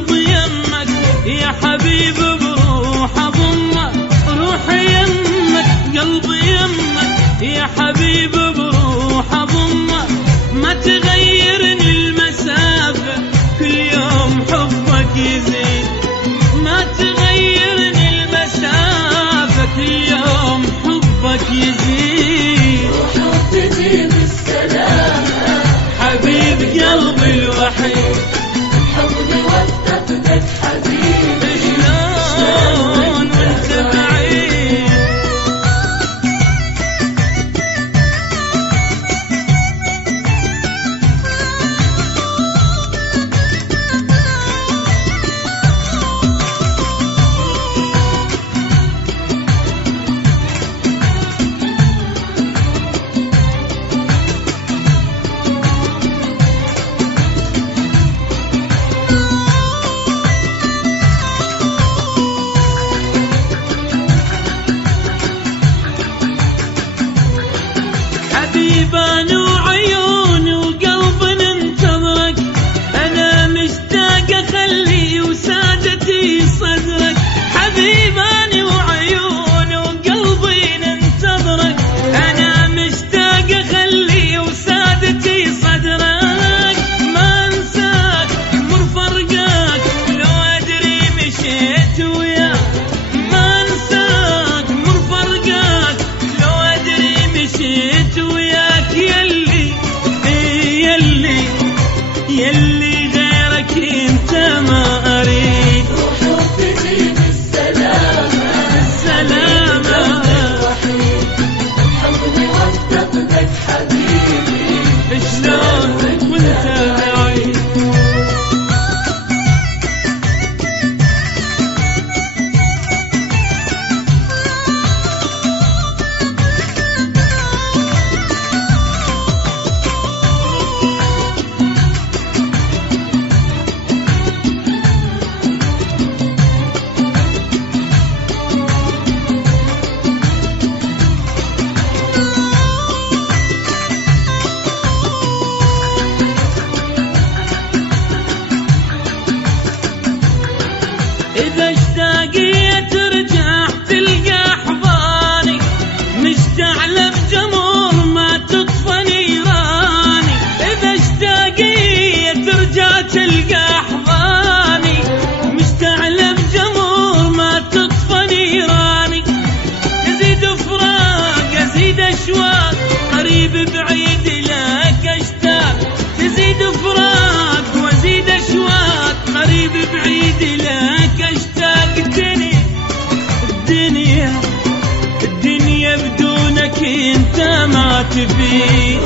قلبي يمك يا حبيب بروح أضمك، روحي يمك قلبي يمك يا حبيب بروح أضمك، ما تغيرني المسافة كل يوم حبك يزيد، ما تغيرني المسافة كل يوم حبك يزيد. وحبتي بالسلامة حبيب قلبي الوحيد، حبني وثقتك حبيبي شلون وانت بعيد. حبيبان وعيوني وقلبي ننتظرك، أنا مشتاق أخلي وسادتي صدرك، حبيباني وعيوني وقلبي ننتظرك، أنا مشتاق أخلي وسادتي صدرك، ما أنساك مر فرقاك لو أدري مشيت وياك، ما أنساك مر فرقاك لو أدري مشيت وياك، يلي غيرك انت ما اريد. وحبتي بالسلامة بالسلامة حبني وثقتك حبيبي شلون وانت بعيد. إذا اشتاقية ترجع تلقى أحضاني، مشتعلة بجمر ما تطفى نيراني، إذا اشتاقية ترجع تلقى أحضاني، مشتعلة بجمر ما تطفى نيراني، يزيد فراق يزيد أشواق قريب بعيد لك أشتاق، تزيد فراق وزيد أشواق قريب بعيد لك أشتاق. الدنيا بدونك انت ما تبي.